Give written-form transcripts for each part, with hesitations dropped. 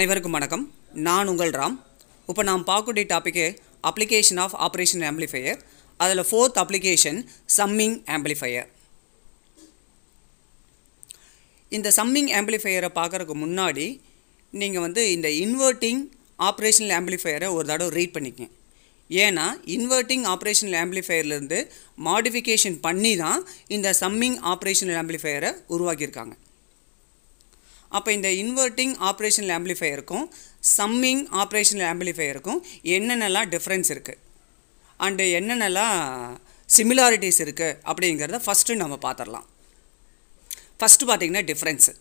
அனைவருக்கும் வணக்கம். நான் உங்கள் ராம். இப்போ நாம் பார்க்கக்கூடிய topic application of operation amplifier. அதில் ஃபோர்த் அப்ளிகேஷன் சம்மிங் ஆம்பிளிஃபையர். இந்த சம்மிங் ஆம்பிளிஃபையரை பார்க்குறதுக்கு முன்னாடி நீங்கள் இந்த இன்வெர்ட்டிங் ஆப்ரேஷனல் ஆம்பிளிஃபையரை ஒரு தடவை ரீட் பண்ணிக்கங்க. ஏன்னா இன்வெர்ட்டிங் ஆப்ரேஷனல் ஆம்பிளிஃபையர்லேருந்து மாடிஃபிகேஷன் பண்ணி தான் இந்த சம்மிங் ஆப்ரேஷனல் ஆம்பிளிஃபையரை உருவாக்கியிருக்காங்க. அப்போ இந்த இன்வெர்ட்டிங் ஆப்ரேஷனல் ஆம்பிளிஃபையருக்கும் சம்மிங் ஆப்ரேஷனல் ஆம்பிளிஃபையருக்கும் என்னென்னலாம் டிஃப்ரென்ஸ் இருக்குது அண்டு என்னென்னலாம் சிமிலாரிட்டிஸ் இருக்குது அப்படிங்கிறத ஃபஸ்ட்டு நம்ம பார்த்துடலாம். ஃபஸ்ட்டு பார்த்திங்கன்னா டிஃப்ரென்ஸு.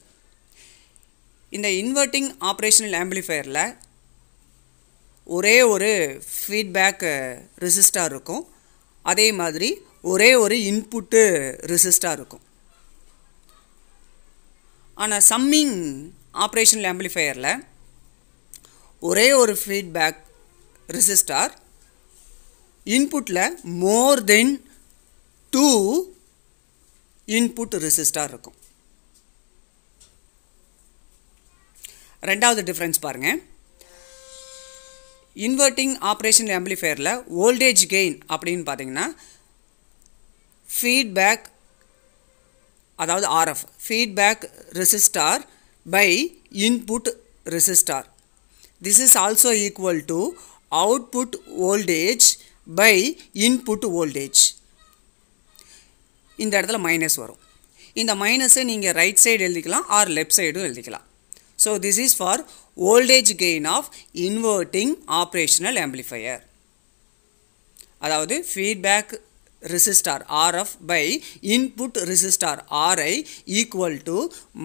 இந்த இன்வெர்ட்டிங் ஆப்ரேஷனல் ஆம்பிளிஃபையரில் ஒரே ஒரு ஃபீட்பேக் ரெசிஸ்டார் இருக்கும், அதே மாதிரி ஒரே ஒரு இன்புட்டு ரெசிஸ்டார் இருக்கும். ஆனால் சம்மிங் ஆப்ரேஷனல் ஆம்பிளிஃபையரில் ஒரே ஒரு ஃபீட்பேக் ரெசிஸ்டார், இன்புட்டில் மோர் தென் 2 இன்புட் ரெசிஸ்டார் இருக்கும். ரெண்டாவது டிஃப்ரென்ஸ் பாருங்கள். இன்வெர்ட்டிங் ஆப்ரேஷனல் ஆம்பிளிஃபையரில் வோல்டேஜ் கெயின் அப்படின்னு பார்த்தீங்கன்னா ஃபீட்பேக், அதாவது RF feedback resistor by input resistor. This is also equal to output voltage by input voltage. இந்த இடத்துல மைனஸ் வரும். இந்த மைனஸை நீங்கள் ரைட் சைடு எழுதிக்கலாம் ஆர் லெஃப்ட் சைடும் எழுதிக்கலாம். So this is for voltage gain of inverting operational amplifier. அதாவது feedback resistor RF by input resistor RI equal to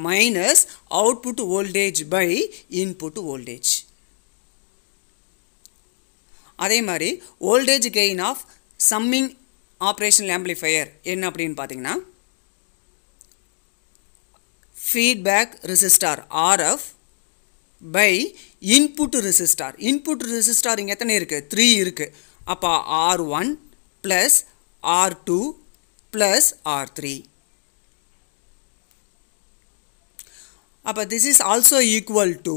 minus output voltage by input voltage. அதே மாதிரி voltage gain of summing operational amplifier என்ன அப்படின்னு பார்த்தீங்கன்னா feedback resistor RF by input resistor. input resistor இங்கே எத்தனை இருக்குது? 3 இருக்குது. அப்போ R1 plus R2 plus R3. அப்போ this is also equal to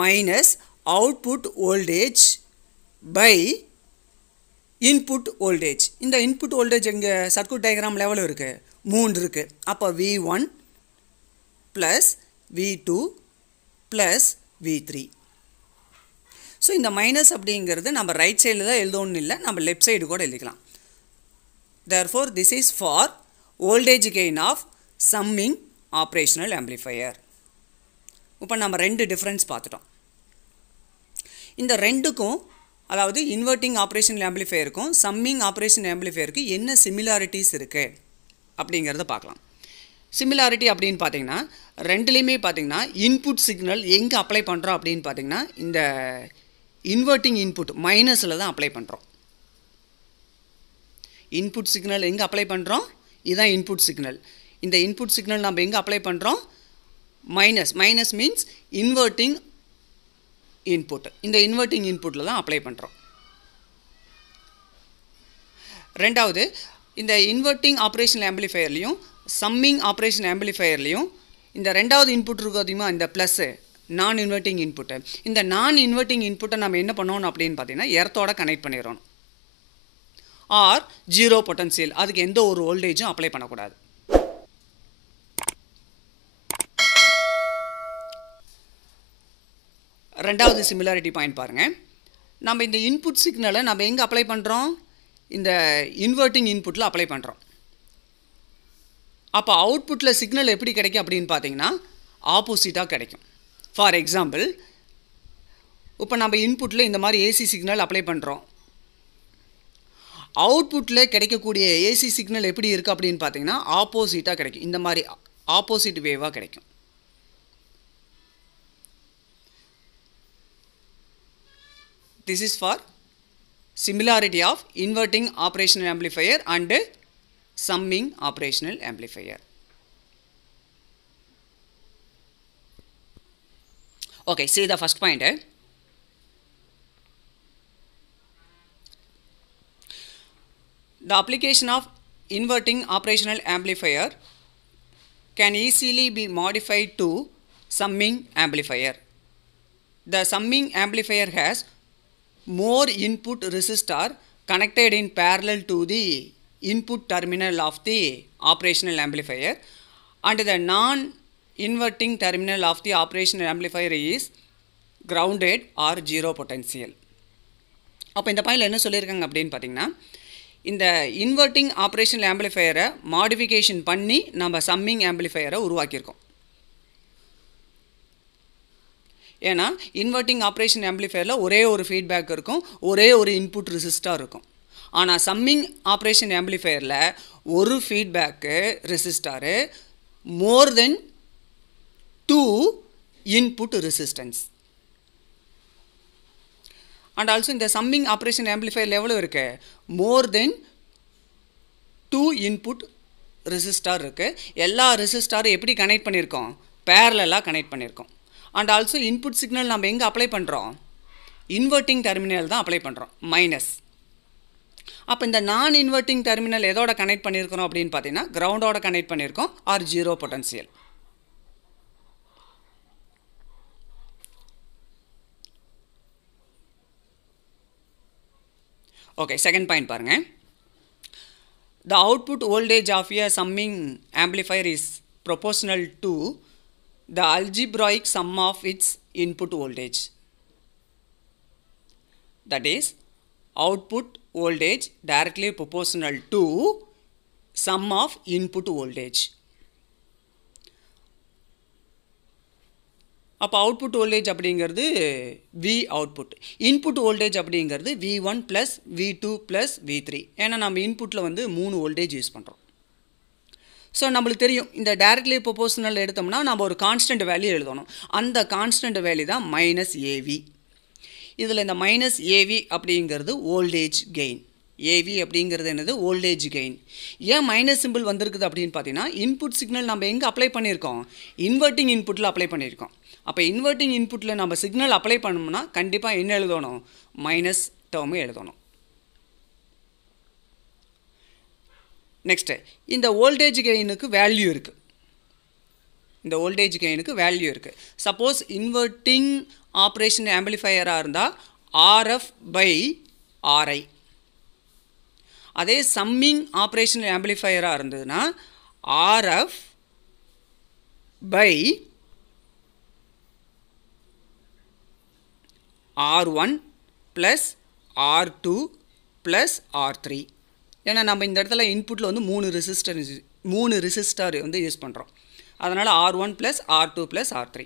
minus output voltage by input voltage. இந்த input voltage எங்கே சர்க்யூட் டயக்ராம் லெவல் இருக்குது? 3 இருக்குது. அப்போ V1 plus V2 plus V3. So இந்த மைனஸ் அப்படிங்கிறது நம்ம ரைட் சைடில் தான் எழுதணும்னு இல்லை, நம்ம லெஃப்ட் சைடு கூட எழுதிக்கலாம். Therefore, this is for voltage gain of summing operational amplifier. இப்போ நம்ம ரெண்டு டிஃப்ரென்ஸ் பார்த்துட்டோம். இந்த ரெண்டுக்கும், அதாவது இன்வெர்ட்டிங் ஆப்ரேஷனல் ஆம்பிளிஃபையருக்கும் சம்மிங் ஆப்ரேஷன் ஆம்பிளிஃபையருக்கு என்ன சிமிலாரிட்டிஸ் இருக்குது அப்படிங்கிறத பார்க்கலாம். சிமிலாரிட்டி அப்படின்னு பார்த்தீங்கன்னா ரெண்டுலேயுமே பார்த்தீங்கன்னா இன்புட் சிக்னல் எங்கே அப்ளை பண்ணுறோம் அப்படின்னு பார்த்தீங்கன்னா இந்த இன்வெர்ட்டிங் இன்புட் மைனஸில் தான் அப்ளை பண்ணுறோம். இன்புட் சிக்னல் எங்கே அப்ளை பண்ணுறோம்? இதுதான் இன்புட் சிக்னல். இந்த இன்புட் சிக்னல் நம்ம எங்கே அப்ளை பண்ணுறோம்? Minus. Minus means inverting input. இந்த இன்வெர்ட்டிங் இன்புட்டில் தான் அப்ளை பண்ணுறோம். ரெண்டாவது, இந்த இன்வெர்ட்டிங் ஆப்ரேஷனல் ஆம்பிளிஃபையர்லையும் சம்மிங் ஆப்ரேஷன் ஆம்பிளிஃபையர்லையும் இந்த ரெண்டாவது இன்புட் இருக்கும் அதிகமாக, இந்த ப்ளஸ்ஸு நான் இன்வெர்ட்டிங் இன்புட்டு. இந்த நான் இன்வெர்ட்டிங் இன்புட்டை நம்ம என்ன பண்ணணும் அப்படின்னு பார்த்தீங்கன்னா எர்த்தோட கனெக்ட் பண்ணிடணும். ஆர் ஜீரோ பொட்டன்சியல், அதுக்கு எந்த ஒரு வோல்டேஜும் அப்ளை பண்ணக்கூடாது. ரெண்டாவது சிமிலாரிட்டி பாயிண்ட் பாருங்கள். நம்ம இந்த இன்புட் சிக்னலை நம்ம எங்கே அப்ளை பண்ணுறோம்? இந்த இன்வெர்ட்டிங் இன்புட்டில் அப்ளை பண்ணுறோம். அப்போ அவுட்புட்டில் சிக்னல் எப்படி கிடைக்கும் அப்படின்னு பார்த்தீங்கன்னா ஆப்போசிட்டாக கிடைக்கும். ஃபார் எக்ஸாம்பிள், இப்போ நம்ம இன்புட்டில் இந்த மாதிரி ஏசி சிக்னல் அப்ளை பண்ணுறோம். அவுட்புட்டில் கிடைக்கக்கூடிய ஏசி சிக்னல் எப்படி இருக்குது அப்படின்னு பார்த்தீங்கன்னா ஆப்போசிட்டாக கிடைக்கும். இந்த மாதிரி ஆப்போசிட் வேவாக கிடைக்கும். This is for similarity of inverting operational amplifier and summing operational amplifier. Okay, see the first point. The application of inverting operational amplifier can easily be modified to summing amplifier. the summing amplifier has more input resistor connected in parallel to the input terminal of the operational amplifier, and the non-inverting terminal of the operational amplifier is grounded or zero potential. அப்போ இந்த பாயிண்டில் என்ன சொல்லியிருக்காங்க அப்படின்னு பார்த்தீங்கன்னா, இந்த inverting operational ஆம்பிளிஃபையரை modification பண்ணி நம்ம சம்மிங் ஆம்பிளிஃபையரை உருவாக்கியிருக்கோம். ஏன்னா இன்வெர்ட்டிங் ஆப்ரேஷன் ஆம்பிளிஃபையரில் ஒரே ஒரு ஃபீட்பேக் இருக்கும், ஒரே ஒரு இன்புட் ரெசிஸ்டார் இருக்கும். ஆனால் சம்மிங் ஆப்ரேஷன் ஆம்பிளிஃபையரில் ஒரு feedback resistor more than 2 input resistance. And also இந்த சம்மிங் ஆப்ரேஷன் ஆம்பிளிஃபையரில் எவ்வளோ இருக்குது? மோர் தென் 2 இன்புட் ரெசிஸ்டார் இருக்குது. எல்லா ரெசிஸ்டாரும் எப்படி கனெக்ட் பண்ணியிருக்கோம்? பேரலாக கனெக்ட் பண்ணியிருக்கோம். அண்ட் ஆல்சோ இன்புட் சிக்னல் நம்ம எங்கே அப்ளை பண்ணுறோம்? இன்வெர்ட்டிங் டெர்மினல் தான் அப்ளை பண்ணுறோம், மைனஸ். அப்போ இந்த நான் இன்வெர்ட்டிங் டெர்மினல் எதோட கனெக்ட் பண்ணியிருக்கிறோம் அப்படின்னு பார்த்தீங்கன்னா கிரவுண்டோட கனெக்ட் பண்ணியிருக்கோம், or zero potential. Okay, second point பாருங்கள். The output voltage of a summing amplifier is proportional to the algebraic sum of its input voltage. That is, output voltage directly proportional to sum of input voltage. அப்போ output voltage அப்படிங்கிறது we output, input voltage அப்படிங்கிறது V1 plus V2 plus V3. ஏன்னா நம்ம இன்புட்டில் வந்து 3 voltage use பண்ணுறோம். So நம்மளுக்கு தெரியும், இந்த டைரக்ட்லி ப்ரொபோஷனல் எடுத்தோம்னா நம்ம ஒரு கான்ஸ்டன்ட் வேல்யூ எழுதணும். அந்த கான்ஸ்டன்ட் வேல்யூ தான் மைனஸ் ஏவி. இதில் இந்த மைனஸ் ஏவி அப்படிங்கிறது வோல்டேஜ் கெயின். ஏவி அப்படிங்கிறது என்னது? Voltage gain. ஏன் மைனஸ் சிம்பிள் வந்திருக்குது அப்படின்னு பார்த்தீங்கன்னா, இன்புட் சிக்னல் நம்ம எங்கே அப்ளை பண்ணியிருக்கோம்? இன்வெர்ட்டிங் இன்புட்டில் அப்ளை பண்ணியிருக்கோம். அப்போ இன்வெர்ட்டிங் இன்புட்டில் நம்ம சிக்னல் அப்ளை பண்ணோம்னா கண்டிப்பாக என்ன எழுதணும்? மைனஸ் டேர்மு எழுதணும். நெக்ஸ்ட்டு, இந்த வோல்டேஜ் கெயினுக்கு வேல்யூ இருக்குது. இந்த வோல்டேஜ் கெயினுக்கு வேல்யூ இருக்குது. சப்போஸ் இன்வெர்ட்டிங் ஆப்ரேஷன் ஆம்பிளிஃபையராக இருந்தால் ஆர்எஃப் பை ஆர்ஐ. அதே சம்மிங் ஆப்ரேஷன் ஆம்பிளிஃபையராக இருந்ததுன்னா RF by R1 plus R2 plus R3. ஏன்னா நம்ம இந்த இடத்துல இன்புட்டில் வந்து 3 ரெசிஸ்டர் வந்து யூஸ் பண்ணுறோம். அதனால் R1 plus R2 plus R3.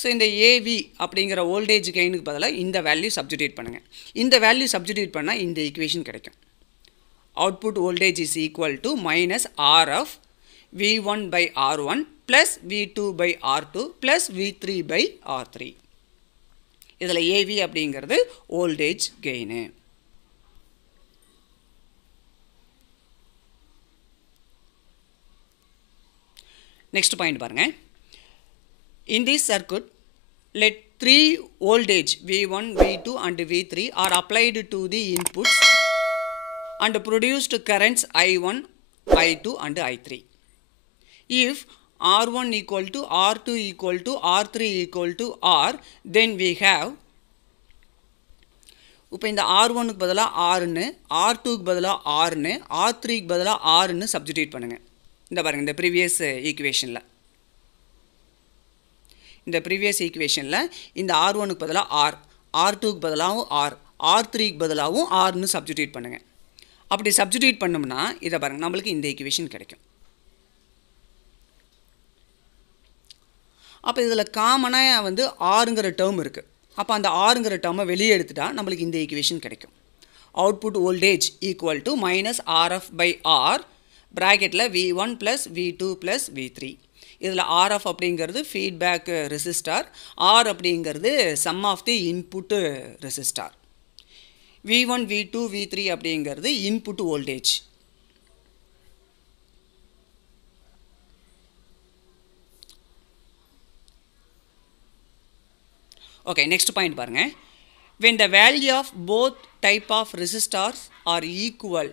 So இந்த ஏவி அப்படிங்கிற வோல்டேஜ் கெயினுக்கு பதிலாக இந்த வேல்யூ சப்ஸ்டிட்யூட் பண்ணுங்கள். இந்த வேல்யூ சப்ஸ்டிட்யூட் பண்ணால் இந்த ஈக்குவேஷன் கிடைக்கும். Output voltage is equal to minus RF V1 by R1 plus V2 by R2 plus V3 by R3. இதில் ஏவி அப்படிங்கிறது வோல்டேஜ் கெயினு. நெக்ஸ்ட் பாயிண்ட் பாருங்கள். In this circuit, let 3 voltage V1, V2 and V3 are applied to the inputs and produced currents I1, I2 and I3. If R1 equal to R2 equal to R3 equal to R, then we have, இப்போ இந்த R1க்கு பதிலாக Rன்னு, R2க்கு பதிலாக Rன்னு, R3க்கு பதிலாக Rன்னு substitute பண்ணுங்கள். இந்த பாருங்கள், இந்த previous ஈக்குவேஷனில் இந்த R1க்கு பதிலாக R, R2க்கு பதிலாகவும் R, R3க்கு பதிலாகவும் Rன்னு சப்ஸ்டிட்யூட் பண்ணுங்கள். அப்படி சப்ஸ்டிட்யூட் பண்ணோம்னா இதை பாருங்கள், நம்மளுக்கு இந்த ஈக்குவேஷன் கிடைக்கும். அப்போ இதில் காமனாக வந்து ஆறுங்கிற டேர்ம் இருக்குது. அப்போ அந்த ஆறுங்கிற டேர்மை வெளியே எடுத்துட்டா நம்மளுக்கு இந்த ஈக்குவேஷன் கிடைக்கும். Output voltage equal to minus RF by R ப்ராக்கெட்டில் V1 plus V2 plus V3. இதில் RF அப்படிங்கிறது ஃபீட்பேக் ரெசிஸ்டார், R அப்படிங்கிறது sum of the input resistor, V1, V2, V3 அப்படிங்கிறது input voltage. Okay, next point பாருங்க. When the value of both type of resistors are equal,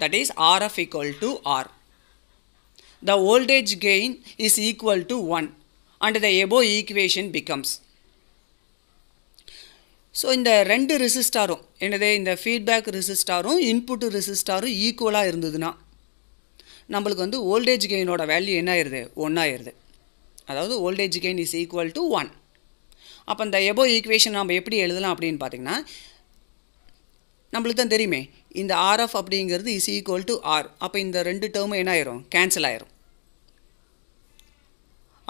that is RF equal to R, the voltage gain is equal to 1 and the above equation becomes. So இந்த ரெண்டு ரெசிஸ்டாரும் என்னது இந்த feedback ரெசிஸ்டாரும் input ரெசிஸ்டாரும் ஈக்குவலாக இருந்ததுன்னா நம்மளுக்கு வந்து voltage கெயினோட value என்ன ஆயிடுது 1 ஆயிடுது. அதாவது voltage gain is equal to 1. அப்போ இந்த எபோ ஈக்குவேஷன் நம்ம எப்படி எழுதலாம் அப்படின்னு பார்த்தீங்கன்னா நம்மளுக்கு தான் தெரியுமே இந்த ஆர்எஃப் அப்படிங்கிறது இஸ் ஈக்குவல் டு ஆர். அப்போ இந்த ரெண்டு டேர்மும் என்ன ஆயிரும் கேன்சல் ஆயிரும்.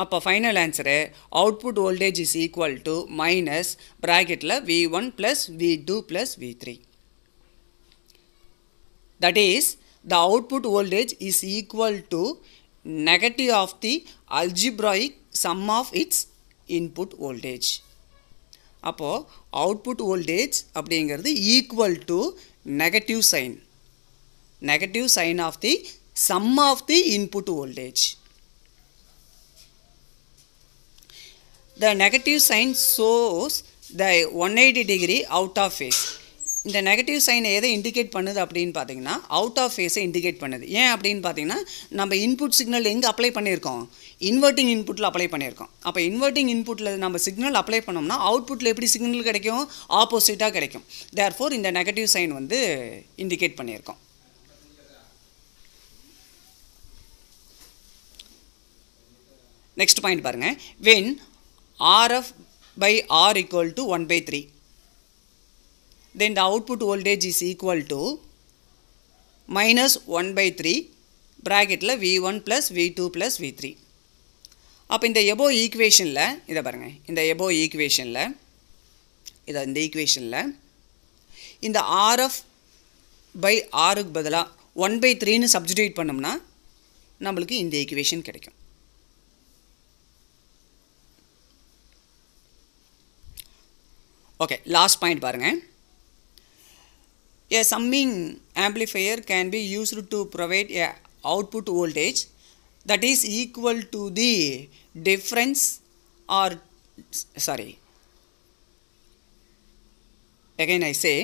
அப்போ final answer output voltage is equal to minus ப்ராக்கெட்டில் V1 plus V2 plus V3. That is the output voltage is equal to negative of the algebraic sum of its input voltage. அப்போ output voltage அப்படிங்கிறது equal to negative sign of the sum of the input voltage. The negative sign shows the 180 degree out of phase. இந்த negative சைனை எதை indicate பண்ணுது அப்படின்னு பார்த்தீங்கன்னா out of ஃபேஸை indicate பண்ணுது. ஏன் அப்படின்னு பார்த்தீங்கன்னா நம்ம இன்புட் சிக்னல் எங்கே அப்ளை பண்ணியிருக்கோம் இன்வெர்ட்டிங் இன்புட்டில் அப்ளை பண்ணியிருக்கோம். அப்போ இன்வெர்ட்டிங் இன்புட்டில் நம்ம சிக்னல் அப்ளை பண்ணோம்னா அவுட்புட்டில் எப்படி சிக்னல் கிடைக்கும் ஆப்போசிட்டாக கிடைக்கும். தேர்ஃபோர் இந்த நெகட்டிவ் சைன் வந்து இண்டிகேட் பண்ணியிருக்கோம். நெக்ஸ்ட் பாயிண்ட் பாருங்கள். when RF by R equal to 1/3 then the output voltage is equal to minus 1/3 bracketல V1 plus V2 plus V3. அப்போ இந்த எபோ ஈக்குவேஷனில் இதை பாருங்கள். இந்த எபோ ஈக்குவேஷனில் இந்த ஈக்குவேஷனில் இந்த RF by Rக்கு பதிலாக 1/3ன்னு சப்ஸ்டிட்யூட் பண்ணோம்னா நம்மளுக்கு இந்த ஈக்குவேஷன் கிடைக்கும். ஓகே, லாஸ்ட் பாயிண்ட் பாருங்கள். A summing amplifier can be used to provide a output voltage that is equal to the difference or again I say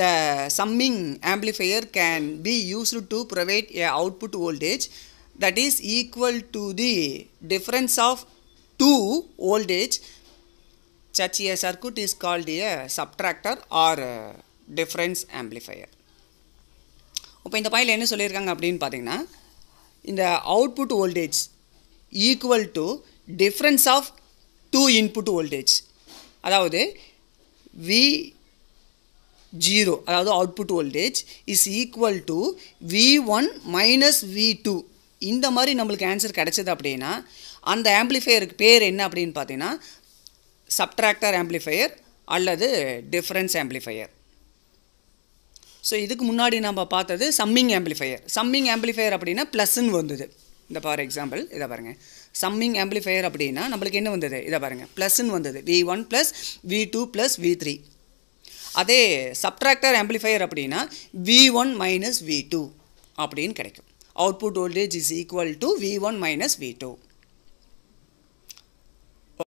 the summing amplifier can be used to provide a output voltage that is equal to the difference of two voltage. Such a circuit is called a subtractor or difference amplifier. இப்போ இந்த பாயிண்டில் என்ன சொல்லியிருக்காங்க அப்படின்னு பார்த்தீங்கன்னா இந்த output voltage equal to difference of two input voltage. அதாவது V0 அதாவது output voltage is equal to V1 minus V2. இந்த மாதிரி நம்மளுக்கு ஆன்சர் கிடைச்சது அப்படின்னா அந்த ஆம்ப்ளிஃபையருக்கு பேர் என்ன அப்படின்னு பார்த்தீங்கன்னா சப்ட்ராக்டர் ஆம்ப்ளிஃபையர் அல்லது டிஃப்ரென்ஸ் ஆம்ப்ளிஃபையர். ஸோ இதுக்கு முன்னாடி நம்ம பார்த்தது சம்மிங் ஆம்ப்ளிஃபையர். சம்மிங் ஆம்ப்ளிஃபையர் அப்படின்னா ப்ளஸ்ன்னு வந்தது. இந்த ஃபார் எக்ஸாம்பிள் இதை பாருங்கள். சம்மிங் ஆம்ப்ளிஃபையர் அப்படின்னா நம்மளுக்கு என்ன வந்தது இதை பாருங்கள் ப்ளஸ்ன்னு வந்தது V1 plus V2 plus V3. அதே சப்ட்ராக்டர் ஆம்ப்ளிஃபையர் அப்படின்னா V1 மைனஸ் V2 அப்படின்னு கிடைக்கும். Output voltage is equal to V1 minus V2.